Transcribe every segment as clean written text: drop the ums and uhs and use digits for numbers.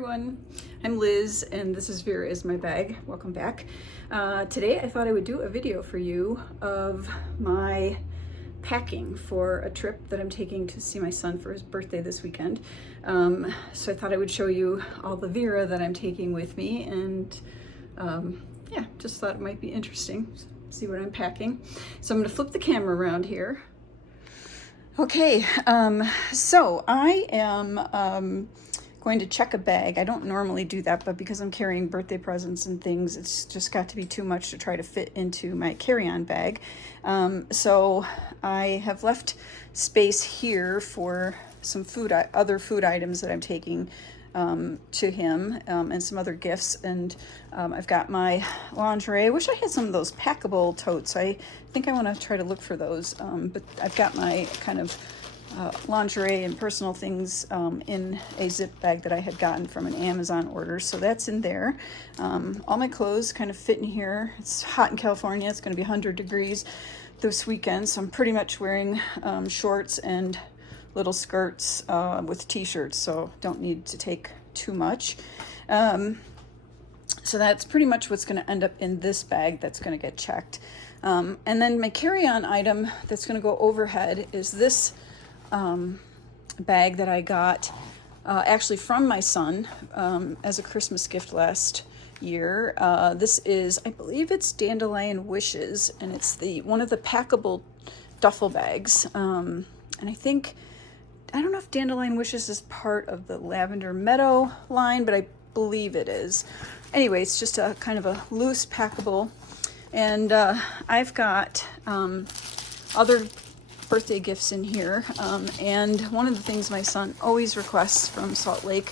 everyone, I'm Liz and this is Vera is my bag. Welcome back. Today I thought I would do a video for you of my packing for a trip that I'm taking to see my son for his birthday this weekend. So I thought I would show you all the Vera that I'm taking with me, and yeah, just thought it might be interesting. See what I'm packing. So I'm going to flip the camera around here. Okay, so I am going to check a bag. I don't normally do that, but because I'm carrying birthday presents and things, it's just got to be too much to try to fit into my carry-on bag. So I have left space here for some food, other food items that I'm taking to him, and some other gifts. And I've got my lingerie. I wish I had some of those packable totes. I think I want to try to look for those, but I've got my kind of lingerie and personal things in a zip bag that I had gotten from an Amazon order, so that's in there. All my clothes kind of fit in here. It's hot in California. It's going to be 100 degrees this weekend, so I'm pretty much wearing shorts and little skirts with t-shirts, so don't need to take too much. So that's pretty much what's going to end up in this bag that's going to get checked. And then my carry-on item that's going to go overhead is this bag that I got actually from my son as a Christmas gift last year. This is, I believe it's Dandelion Wishes, and it's one of the packable duffel bags. And I don't know if Dandelion Wishes is part of the Lavender Meadow line, but I believe it is. Anyway, it's just a kind of a loose packable, and I've got other birthday gifts in here, and one of the things my son always requests from Salt Lake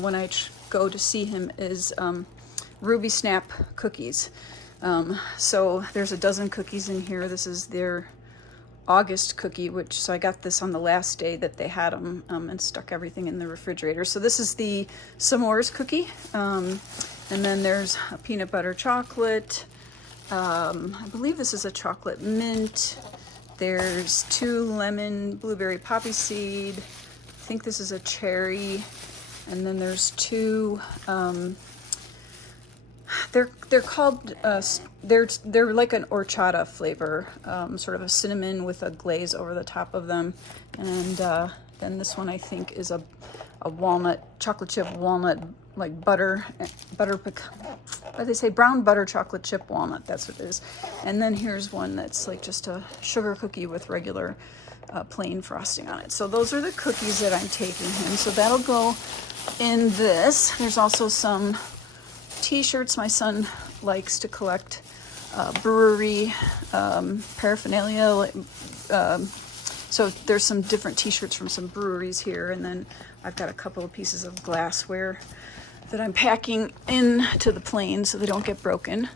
when I go to see him is Ruby Snap cookies. So there's a dozen cookies in here. This is their August cookie, so I got this on the last day that they had them, and stuck everything in the refrigerator. So this is the s'mores cookie, and then there's a peanut butter chocolate. I believe this is a chocolate mint. There's 2 lemon blueberry poppy seed. I think this is a cherry. And then there's 2, they're called, they're like an horchata flavor, sort of a cinnamon with a glaze over the top of them. And then this one I think is a walnut, chocolate chip walnut, like butter, what they say, brown butter chocolate chip walnut, that's what it is. And then here's one that's like just a sugar cookie with regular plain frosting on it. So those are the cookies that I'm taking him. So that'll go in this. There's also some t-shirts. My son likes to collect brewery paraphernalia. So there's some different t-shirts from some breweries here. And then I've got a couple of pieces of glassware that I'm packing into the plane so they don't get broken.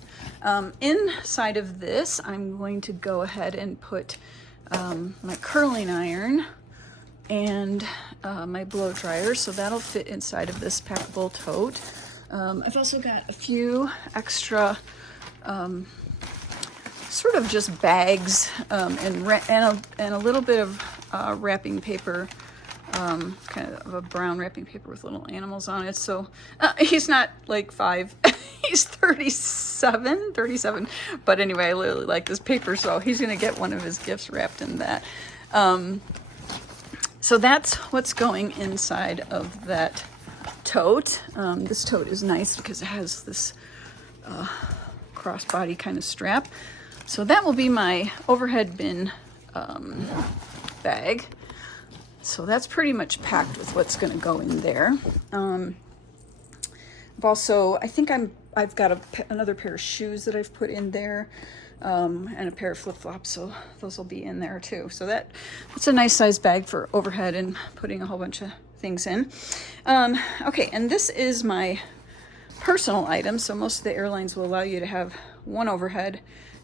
Inside of this, I'm going to go ahead and put my curling iron and my blow dryer, so that'll fit inside of this packable tote. I've also got a few extra sort of just bags and a little bit of wrapping paper, kind of a brown wrapping paper with little animals on it. So he's not like 5, he's 37, but anyway, I really like this paper, so he's gonna get one of his gifts wrapped in that. So that's what's going inside of that tote. This tote is nice because it has this crossbody kind of strap. So that will be my overhead bin bag. So that's pretty much packed with what's going to go in there. I've also, I've got another pair of shoes that I've put in there, and a pair of flip-flops, so those will be in there too. So that's a nice size bag for overhead and putting a whole bunch of things in. Okay, and this is my personal item. So most of the airlines will allow you to have one overhead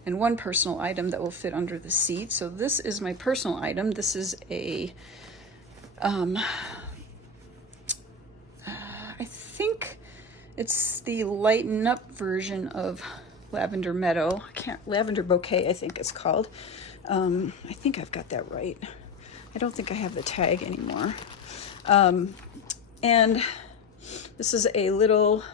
and one personal item that will fit under the seat. So this is my personal item. This is a I think it's the lighten up version of Lavender Meadow. Lavender Bouquet, I think it's called. I think I've got that right. I don't think I have the tag anymore. And This is a little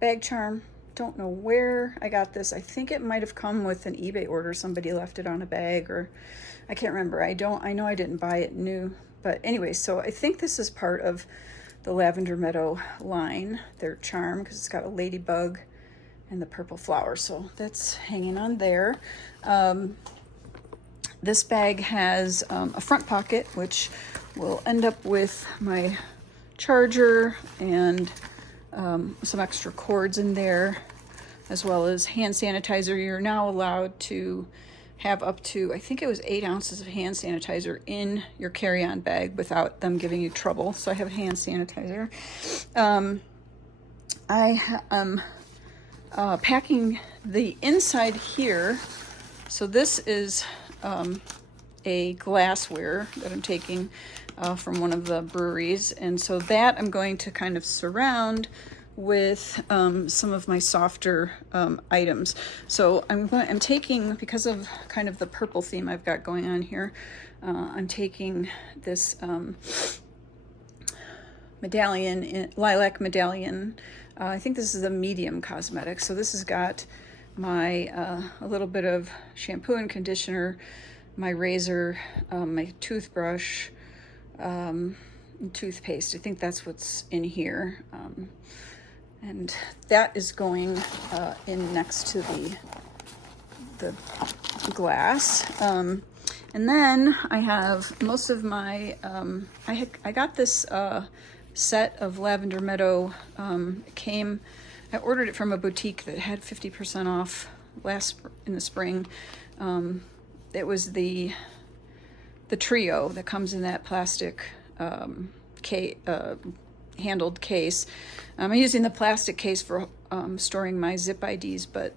bag charm. Don't know where I got this. I think it might have come with an eBay order. Somebody left it on a bag, or I can't remember. I know I didn't buy it new. But anyway, so I think this is part of the Lavender Meadow line, their charm, because it's got a ladybug and the purple flower. So that's hanging on there. This bag has a front pocket, which will end up with my charger and some extra cords in there, as well as hand sanitizer. You're now allowed to have up to, I think it was 8 ounces of hand sanitizer in your carry-on bag without them giving you trouble. So I have hand sanitizer. I am packing the inside here. So this is a glassware that I'm taking from one of the breweries, and so that I'm going to kind of surround with some of my softer items. So I'm taking, because of kind of the purple theme I've got going on here, I'm taking this medallion, Lilac Medallion. I think this is a medium cosmetic. So this has got my a little bit of shampoo and conditioner, my razor, my toothbrush, and toothpaste. I think that's what's in here. And that is going in next to the glass. And then I have most of my, I got this set of Lavender Meadow. I ordered it from a boutique that had 50% off in the spring. It was the trio that comes in that plastic handled case. I'm using the plastic case for storing my zip IDs, but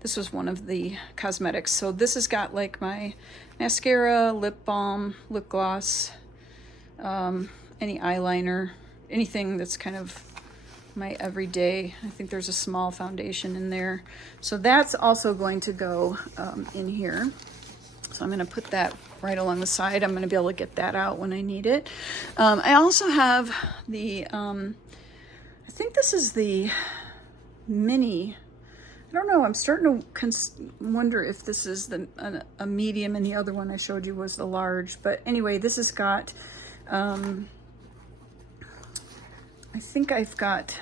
this was one of the cosmetics. So this has got like my mascara, lip balm, lip gloss, any eyeliner, anything that's kind of my everyday. I think there's a small foundation in there. So that's also going to go in here. So I'm going to put that right along the side. I'm going to be able to get that out when I need it. I also have the, I think this is the mini. I don't know. I'm starting to wonder if this is a medium, and the other one I showed you was the large. But anyway, this has got, I think I've got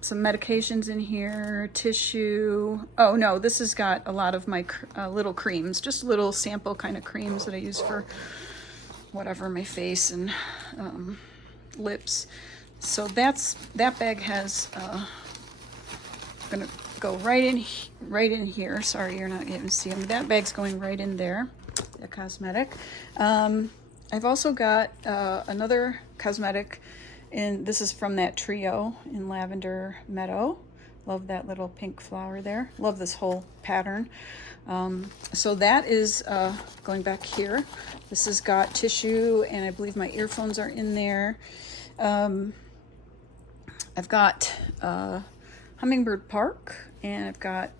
some medications in here, tissue. Oh no, this has got a lot of my little creams, just little sample kind of creams that I use for whatever, my face and lips. So that bag has gonna go right in here. Sorry, you're not able to see them. That bag's going right in there, the cosmetic. I've also got another cosmetic, and this is from that trio in Lavender Meadow. Love that little pink flower there. Love this whole pattern. So that is going back here. This has got tissue, and I believe my earphones are in there. I've got Hummingbird Park, and I've got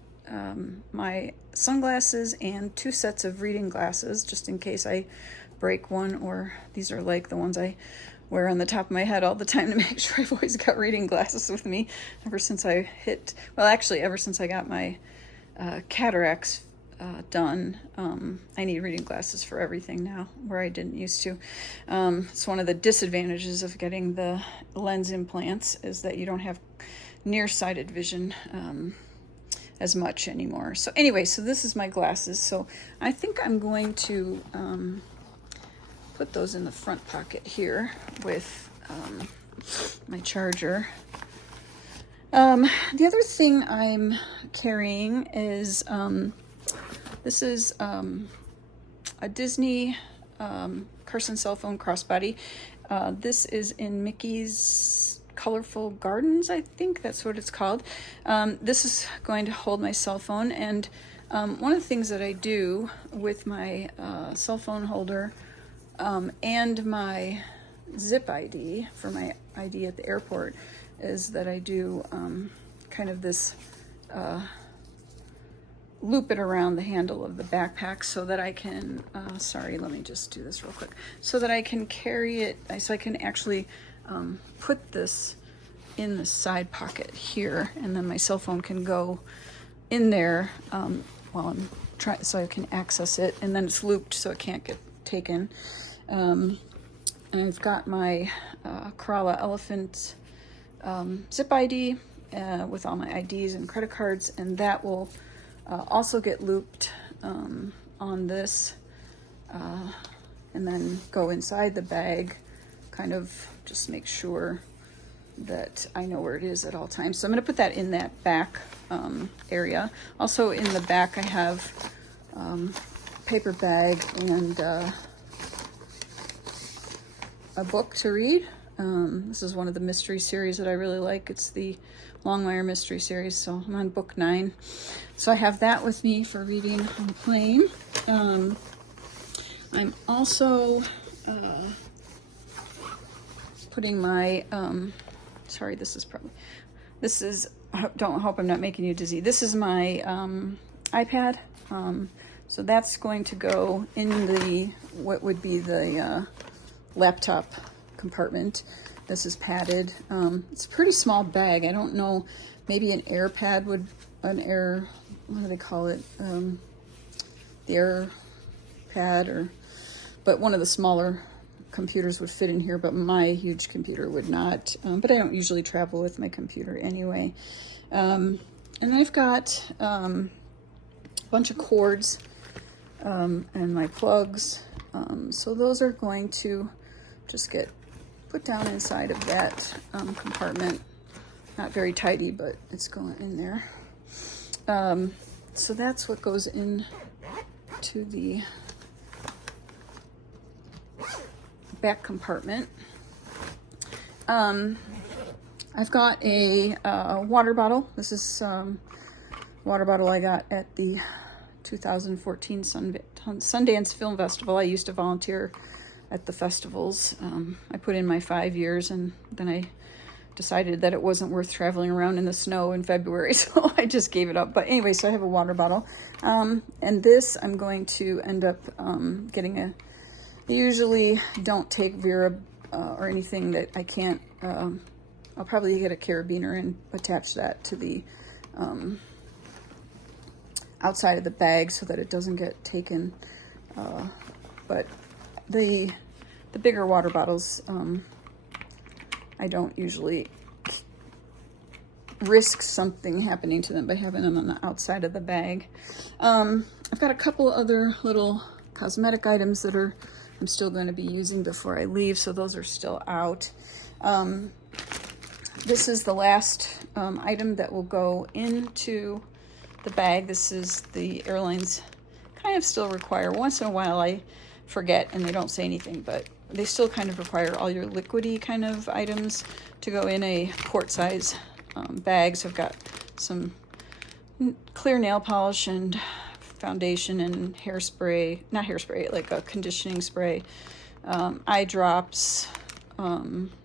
my sunglasses and 2 sets of reading glasses, just in case I break one, or these are like the ones I wear on the top of my head all the time to make sure I've always got reading glasses with me ever since I ever since I got my cataracts done. I need reading glasses for everything now, where I didn't used to. It's one of the disadvantages of getting the lens implants, is that you don't have nearsighted vision as much anymore. So anyway, so this is my glasses. So I think I'm going to put those in the front pocket here with my charger. The other thing I'm carrying is this is a Disney Carson cell phone crossbody. This is in Mickey's Colorful Gardens, I think that's what it's called. This is going to hold my cell phone, and one of the things that I do with my cell phone holder and my zip ID for my ID at the airport is that I do kind of this loop it around the handle of the backpack so that I can, sorry, let me just do this real quick, so that I can carry it, so I can actually put this in the side pocket here, and then my cell phone can go in there while I'm trying, so I can access it, and then it's looped so it can't get taken. And I've got my Kerala Elephant zip ID with all my IDs and credit cards, and that will also get looped on this and then go inside the bag, kind of just make sure that I know where it is at all times. So I'm going to put that in that back area. Also in the back I have paper bag and a book to read. This is one of the mystery series that I really like. It's the Longmire mystery series, so I'm on book 9. So I have that with me for reading on the plane. I'm also putting my, sorry, this is, don't hope I'm not making you dizzy. This is my iPad. So that's going to go in the, what would be the laptop compartment. This is padded. It's a pretty small bag. I don't know, maybe an air pad would, what do they call it? The air pad, or, but one of the smaller computers would fit in here, but my huge computer would not. But I don't usually travel with my computer anyway. And I've got a bunch of cords and my plugs. So those are going to just get put down inside of that compartment. Not very tidy, but it's going in there. So that's what goes in to the back compartment. I've got a water bottle. This is water bottle I got at the 2014 Sundance Film Festival. I used to volunteer at the festivals. I put in my 5 years, and then I decided that it wasn't worth traveling around in the snow in February, so I just gave it up. But anyway, so I have a water bottle. And this I'm going to end up getting a, I usually don't take Vera or anything that I can't, I'll probably get a carabiner and attach that to the outside of the bag so that it doesn't get taken. But the bigger water bottles, I don't usually risk something happening to them by having them on the outside of the bag. I've got a couple other little cosmetic items that I'm still going to be using before I leave, so those are still out. This is the last item that will go into the bag. This is the airlines kind of still require. Once in a while I forget and they don't say anything, but they still kind of require all your liquidy kind of items to go in a quart size bag. So I've got some clear nail polish and foundation and hairspray, not hairspray, like a conditioning spray, eye drops,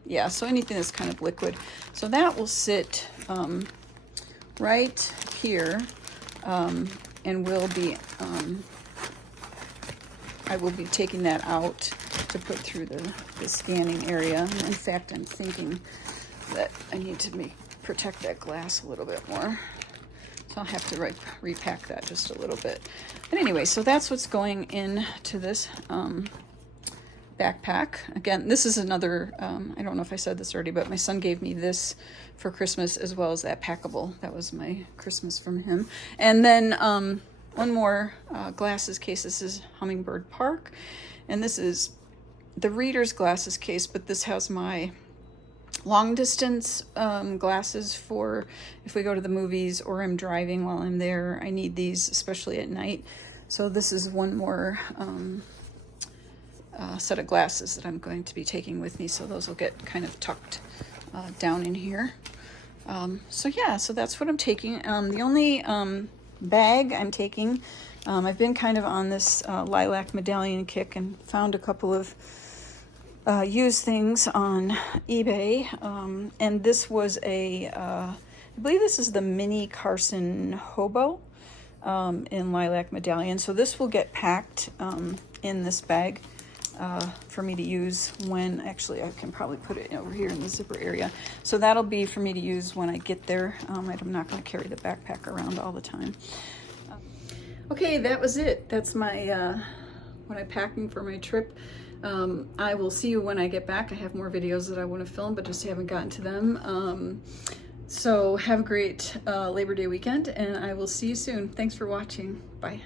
yeah, so anything that's kind of liquid. So that will sit right here, and will be, I will be taking that out to put through the scanning area. In fact, I'm thinking that I need to protect that glass a little bit more. So I'll have to repack that just a little bit. But anyway, so that's what's going into this backpack. Again, this is another, I don't know if I said this already, but my son gave me this for Christmas as well as that packable. That was my Christmas from him. And then one more glasses case. This is Hummingbird Park. And this is the reader's glasses case, but this has my long distance glasses for if we go to the movies or I'm driving while I'm there. I need these, especially at night. So this is one more set of glasses that I'm going to be taking with me. So those will get kind of tucked down in here. So yeah, so that's what I'm taking. The only bag I'm taking, I've been kind of on this Lilac Medallion kick and found a couple of used things on eBay, and this was I believe this is the Mini Carson Hobo. in Lilac Medallion. So this will get packed in this bag for me to use when, actually I can probably put it over here in the zipper area. So that'll be for me to use when I get there. I'm not going to carry the backpack around all the time. Okay, that was it. That's my what I'm packing for my trip. I will see you when I get back. I have more videos that I want to film, but just haven't gotten to them. So have a great Labor Day weekend, and I will see you soon. Thanks for watching. Bye.